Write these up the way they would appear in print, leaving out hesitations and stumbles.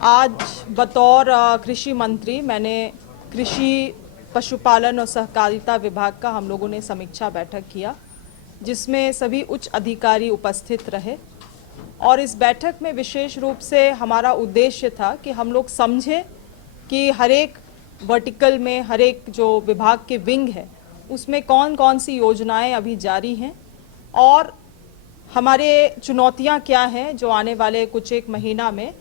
आज बतौर कृषि मंत्री मैंने कृषि पशुपालन और सहकारिता विभाग का हम लोगों ने समीक्षा बैठक किया, जिसमें सभी उच्च अधिकारी उपस्थित रहे। और इस बैठक में विशेष रूप से हमारा उद्देश्य था कि हम लोग समझें कि हर एक वर्टिकल में, हर एक जो विभाग के विंग है, उसमें कौन कौन सी योजनाएं अभी जारी हैं और हमारे चुनौतियां क्या हैं जो आने वाले कुछ एक महीना में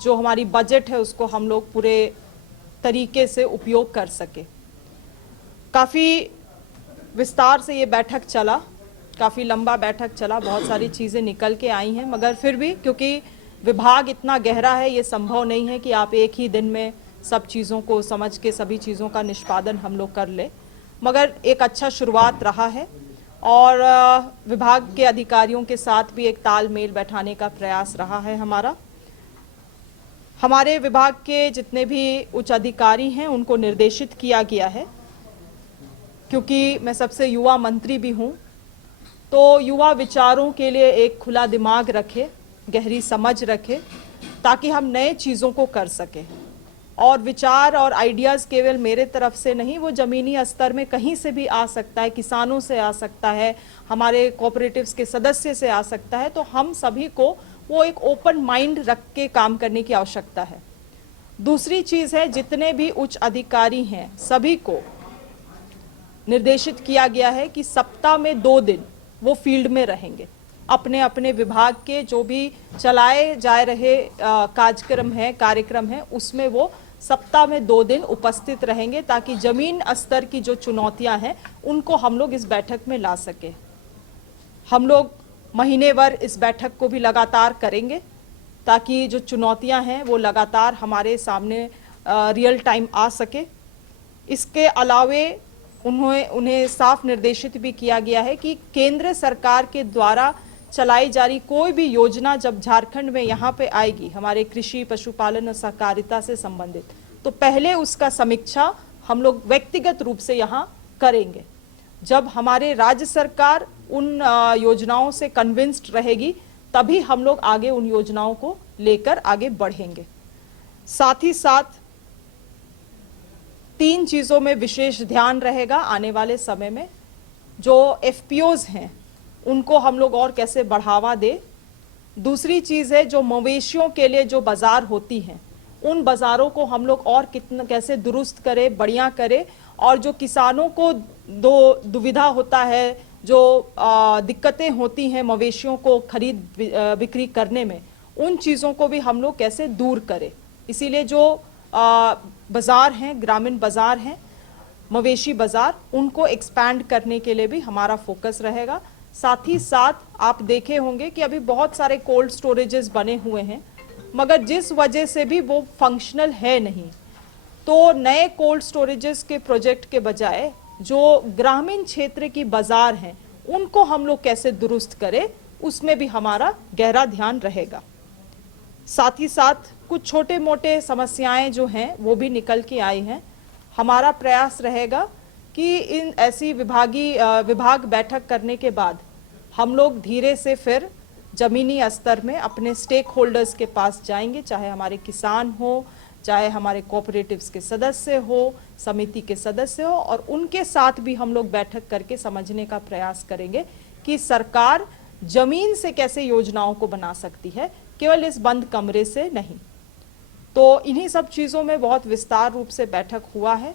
जो हमारी बजट है उसको हम लोग पूरे तरीके से उपयोग कर सके। काफ़ी विस्तार से ये बैठक चला, काफ़ी लंबा बैठक चला, बहुत सारी चीज़ें निकल के आई हैं, मगर फिर भी क्योंकि विभाग इतना गहरा है, ये संभव नहीं है कि आप एक ही दिन में सब चीज़ों को समझ के सभी चीज़ों का निष्पादन हम लोग कर ले, मगर एक अच्छा शुरुआत रहा है। और विभाग के अधिकारियों के साथ भी एक तालमेल बैठाने का प्रयास रहा है हमारा। हमारे विभाग के जितने भी उच्च अधिकारी हैं उनको निर्देशित किया गया है, क्योंकि मैं सबसे युवा मंत्री भी हूं, तो युवा विचारों के लिए एक खुला दिमाग रखे, गहरी समझ रखे, ताकि हम नए चीज़ों को कर सकें। और विचार और आइडियाज़ केवल मेरे तरफ से नहीं, वो ज़मीनी स्तर में कहीं से भी आ सकता है, किसानों से आ सकता है, हमारे कोऑपरेटिव्स के सदस्य से आ सकता है। तो हम सभी को वो एक ओपन माइंड रख के काम करने की आवश्यकता है। दूसरी चीज़ है, जितने भी उच्च अधिकारी हैं सभी को निर्देशित किया गया है कि सप्ताह में 2 दिन वो फील्ड में रहेंगे, अपने अपने विभाग के जो भी चलाए जा रहे कार्यक्रम हैं उसमें वो सप्ताह में 2 दिन उपस्थित रहेंगे, ताकि जमीन स्तर की जो चुनौतियां हैं उनको हम लोग इस बैठक में ला सके। हम लोग महीने भर इस बैठक को भी लगातार करेंगे, ताकि जो चुनौतियां हैं वो लगातार हमारे सामने रियल टाइम आ सके। इसके अलावे उन्हें साफ निर्देशित भी किया गया है कि केंद्र सरकार के द्वारा चलाई जा रही कोई भी योजना जब झारखंड में यहाँ पे आएगी, हमारे कृषि पशुपालन और सहकारिता से संबंधित, तो पहले उसका समीक्षा हम लोग व्यक्तिगत रूप से यहाँ करेंगे। जब हमारे राज्य सरकार उन योजनाओं से कन्विंस्ड रहेगी, तभी हम लोग आगे उन योजनाओं को लेकर आगे बढ़ेंगे। साथ ही साथ 3 चीज़ों में विशेष ध्यान रहेगा आने वाले समय में। जो एफपीओज हैं उनको हम लोग और कैसे बढ़ावा दे। दूसरी चीज़ है, जो मवेशियों के लिए जो बाज़ार होती हैं उन बाज़ारों को हम लोग और कितना कैसे दुरुस्त करें, बढ़िया करें। और जो किसानों को दुविधा होता है, जो दिक्कतें होती हैं मवेशियों को खरीद बिक्री करने में, उन चीज़ों को भी हम लोग कैसे दूर करें। इसीलिए जो बाज़ार हैं, ग्रामीण बाज़ार हैं, मवेशी बाज़ार, उनको एक्सपैंड करने के लिए भी हमारा फोकस रहेगा। साथ ही साथ आप देखे होंगे कि अभी बहुत सारे कोल्ड स्टोरेजेस बने हुए हैं, मगर जिस वजह से भी वो फंक्शनल है नहीं, तो नए कोल्ड स्टोरेजेस के प्रोजेक्ट के बजाय जो ग्रामीण क्षेत्र की बाज़ार हैं उनको हम लोग कैसे दुरुस्त करें, उसमें भी हमारा गहरा ध्यान रहेगा। साथ ही साथ कुछ छोटे मोटे समस्याएं जो हैं वो भी निकल के आई हैं। हमारा प्रयास रहेगा कि इन ऐसी विभाग बैठक करने के बाद हम लोग धीरे से फिर ज़मीनी स्तर में अपने स्टेक होल्डर्स के पास जाएंगे, चाहे हमारे किसान हो, चाहे हमारे कोऑपरेटिव्स के सदस्य हो, समिति के सदस्य हो, और उनके साथ भी हम लोग बैठक करके समझने का प्रयास करेंगे कि सरकार ज़मीन से कैसे योजनाओं को बना सकती है, केवल इस बंद कमरे से नहीं। तो इन्हीं सब चीज़ों में बहुत विस्तार रूप से बैठक हुआ है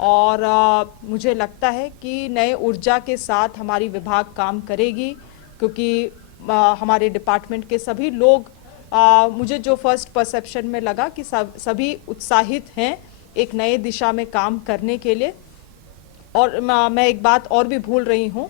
और मुझे लगता है कि नए ऊर्जा के साथ हमारी विभाग काम करेगी, क्योंकि हमारे डिपार्टमेंट के सभी लोग, मुझे जो फर्स्ट परसेप्शन में लगा कि सभी उत्साहित हैं एक नए दिशा में काम करने के लिए। और मैं एक बात और भी भूल रही हूँ,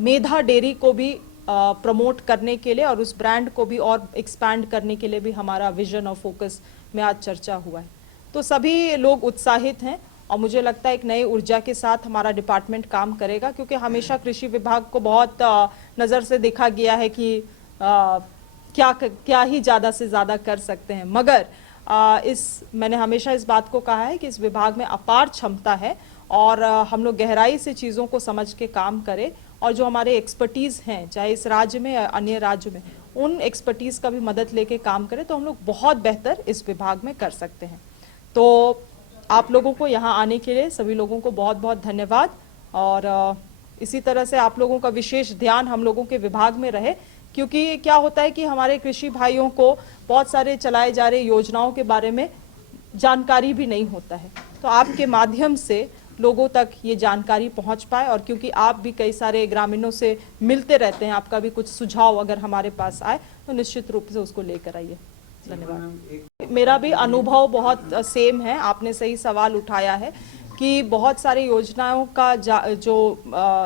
मेधा डेयरी को भी प्रमोट करने के लिए और उस ब्रांड को भी और एक्सपैंड करने के लिए भी हमारा विजन और फोकस में आज चर्चा हुआ है। तो सभी लोग उत्साहित हैं और मुझे लगता है एक नई ऊर्जा के साथ हमारा डिपार्टमेंट काम करेगा, क्योंकि हमेशा कृषि विभाग को बहुत नज़र से देखा गया है कि क्या ही ज़्यादा से ज़्यादा कर सकते हैं, मगर मैंने हमेशा इस बात को कहा है कि इस विभाग में अपार क्षमता है और हम लोग गहराई से चीज़ों को समझ के काम करें और जो हमारे एक्सपर्टीज़ हैं, चाहे इस राज्य में या अन्य राज्य में, उन एक्सपर्टीज़ का भी मदद लेके काम करें तो हम लोग बहुत बेहतर इस विभाग में कर सकते हैं। तो आप लोगों को यहाँ आने के लिए सभी लोगों को बहुत बहुत धन्यवाद, और इसी तरह से आप लोगों का विशेष ध्यान हम लोगों के विभाग में रहे, क्योंकि क्या होता है कि हमारे कृषि भाइयों को बहुत सारे चलाए जा रहे योजनाओं के बारे में जानकारी भी नहीं होता है। तो आपके माध्यम से लोगों तक ये जानकारी पहुंच पाए, और क्योंकि आप भी कई सारे ग्रामीणों से मिलते रहते हैं, आपका भी कुछ सुझाव अगर हमारे पास आए तो निश्चित रूप से उसको लेकर आइए। धन्यवाद। मेरा भी अनुभव बहुत सेम है, आपने सही सवाल उठाया है कि बहुत सारी योजनाओं का जो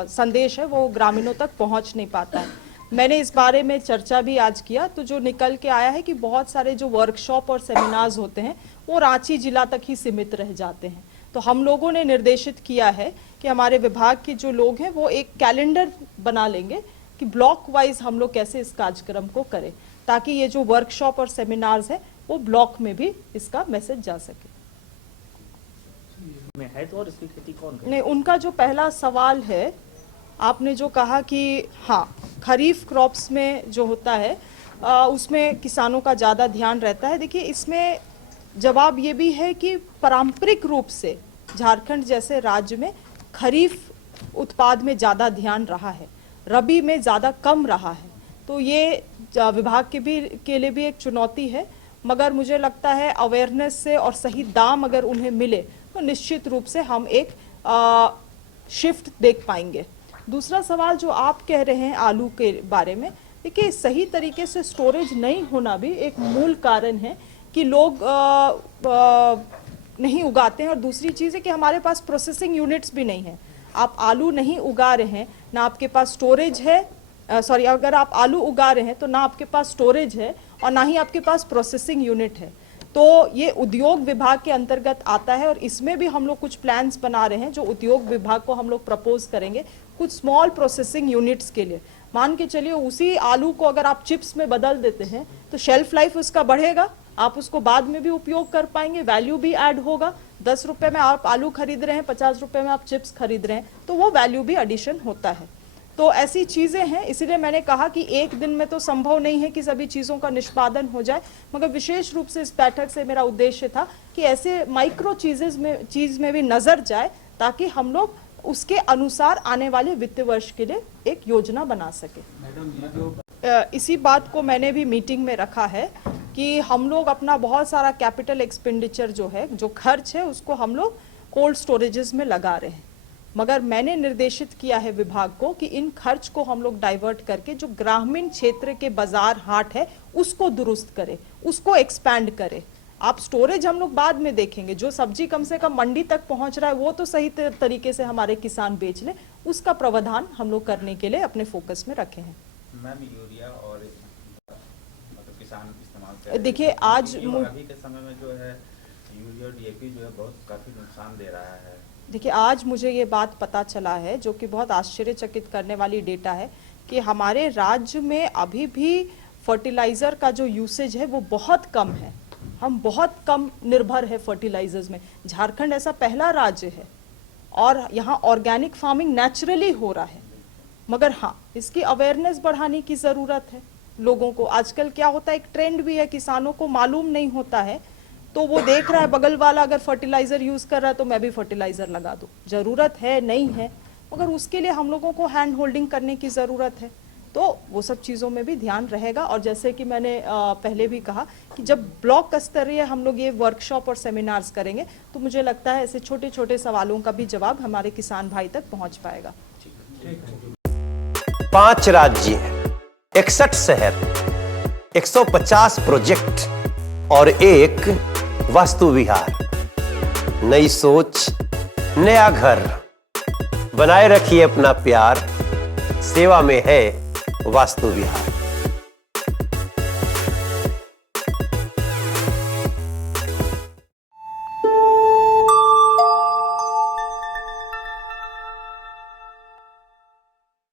संदेश है वो ग्रामीणों तक पहुंच नहीं पाता है। मैंने इस बारे में चर्चा भी आज किया, तो जो निकल के आया है कि बहुत सारे जो वर्कशॉप और सेमिनार्स होते हैं वो रांची जिला तक ही सीमित रह जाते हैं। तो हम लोगों ने निर्देशित किया है कि हमारे विभाग के जो लोग हैं वो एक कैलेंडर बना लेंगे कि ब्लॉक वाइज हम लोग कैसे इस कार्यक्रम को करें, ताकि ये जो वर्कशॉप और सेमिनार्स है वो ब्लॉक में भी इसका मैसेज जा सके। में है तो और इसकी खेती कौन करे? नहीं, उनका जो पहला सवाल है, आपने जो कहा कि हाँ खरीफ क्रॉप्स में जो होता है उसमें किसानों का ज़्यादा ध्यान रहता है। देखिए, इसमें जवाब ये भी है कि पारंपरिक रूप से झारखंड जैसे राज्य में खरीफ उत्पाद में ज़्यादा ध्यान रहा है, रबी में ज़्यादा कम रहा है। तो ये विभाग के लिए भी एक चुनौती है, मगर मुझे लगता है अवेयरनेस से और सही दाम अगर उन्हें मिले तो निश्चित रूप से हम एक शिफ्ट देख पाएंगे। दूसरा सवाल जो आप कह रहे हैं आलू के बारे में, देखिए सही तरीके से स्टोरेज नहीं होना भी एक मूल कारण है कि लोग नहीं उगाते हैं, और दूसरी चीज़ है कि हमारे पास प्रोसेसिंग यूनिट्स भी नहीं है। आप आलू नहीं उगा रहे हैं, ना आपके पास स्टोरेज है, अगर आप आलू उगा रहे हैं तो ना आपके पास स्टोरेज है और ना ही आपके पास प्रोसेसिंग यूनिट है। तो ये उद्योग विभाग के अंतर्गत आता है, और इसमें भी हम लोग कुछ प्लान्स बना रहे हैं जो उद्योग विभाग को हम लोग प्रपोज करेंगे कुछ स्मॉल प्रोसेसिंग यूनिट्स के लिए। मान के चलिए उसी आलू को अगर आप चिप्स में बदल देते हैं तो शेल्फ लाइफ उसका बढ़ेगा, आप उसको बाद में भी उपयोग कर पाएंगे, वैल्यू भी ऐड होगा। 10 रुपए में आप आलू खरीद रहे हैं, 50 रुपए में आप चिप्स खरीद रहे हैं, तो वो वैल्यू भी एडिशन होता है। तो ऐसी चीज़ें हैं, इसीलिए मैंने कहा कि एक दिन में तो संभव नहीं है कि सभी चीज़ों का निष्पादन हो जाए, मगर विशेष रूप से इस बैठक से मेरा उद्देश्य था कि ऐसे माइक्रो चीज़ में भी नज़र जाए, ताकि हम लोग उसके अनुसार आने वाले वित्तीय वर्ष के लिए एक योजना बना सके। इसी बात को मैंने भी मीटिंग में रखा है कि हम लोग अपना बहुत सारा कैपिटल एक्सपेंडिचर जो है, जो खर्च है, उसको हम लोग कोल्ड स्टोरेजेस में लगा रहे हैं, मगर मैंने निर्देशित किया है विभाग को कि इन खर्च को हम लोग डाइवर्ट करके जो ग्रामीण क्षेत्र के बाजार हाट है उसको दुरुस्त करें, उसको एक्सपैंड करें। आप स्टोरेज हम लोग बाद में देखेंगे, जो सब्जी कम से कम मंडी तक पहुंच रहा है वो तो सही तरीके से हमारे किसान बेच ले, उसका प्रावधान हम लोग करने के लिए अपने फोकस में रखे हैं। मैम, यूरिया और मतलब किसान इस्तेमाल कर रहे हैं, देखिए आज अभी के समय में जो है यूरिया डीएपी जो है बहुत काफी नुकसान दे रहा है। देखिए, आज मुझे ये बात पता चला है, जो कि बहुत आश्चर्यचकित करने वाली डेटा है, कि हमारे राज्य में अभी भी फर्टिलाइज़र का जो यूसेज है वो बहुत कम है। हम बहुत कम निर्भर है फर्टिलाइजर्स में। झारखंड ऐसा पहला राज्य है और यहाँ ऑर्गेनिक फार्मिंग नेचुरली हो रहा है, मगर हाँ इसकी अवेयरनेस बढ़ाने की ज़रूरत है लोगों को। आजकल क्या होता है, एक ट्रेंड भी है, किसानों को मालूम नहीं होता है, तो वो देख रहा है बगल वाला अगर फर्टिलाइज़र यूज़ कर रहा है तो मैं भी फर्टिलाइज़र लगा दूँ। ज़रूरत है नहीं है, मगर उसके लिए हम लोगों को हैंड होल्डिंग करने की ज़रूरत है, तो वो सब चीज़ों में भी ध्यान रहेगा। और जैसे कि मैंने पहले भी कहा कि जब ब्लॉक स्तरीय हम लोग ये वर्कशॉप और सेमिनार्स करेंगे तो मुझे लगता है ऐसे छोटे छोटे सवालों का भी जवाब हमारे किसान भाई तक पहुंच पाएगा। 5 राज्य, 61 शहर, 150 प्रोजेक्ट और एक वास्तु विहार। नई सोच, नया घर। बनाए रखिए अपना प्यार, सेवा में है वास्तु विहार।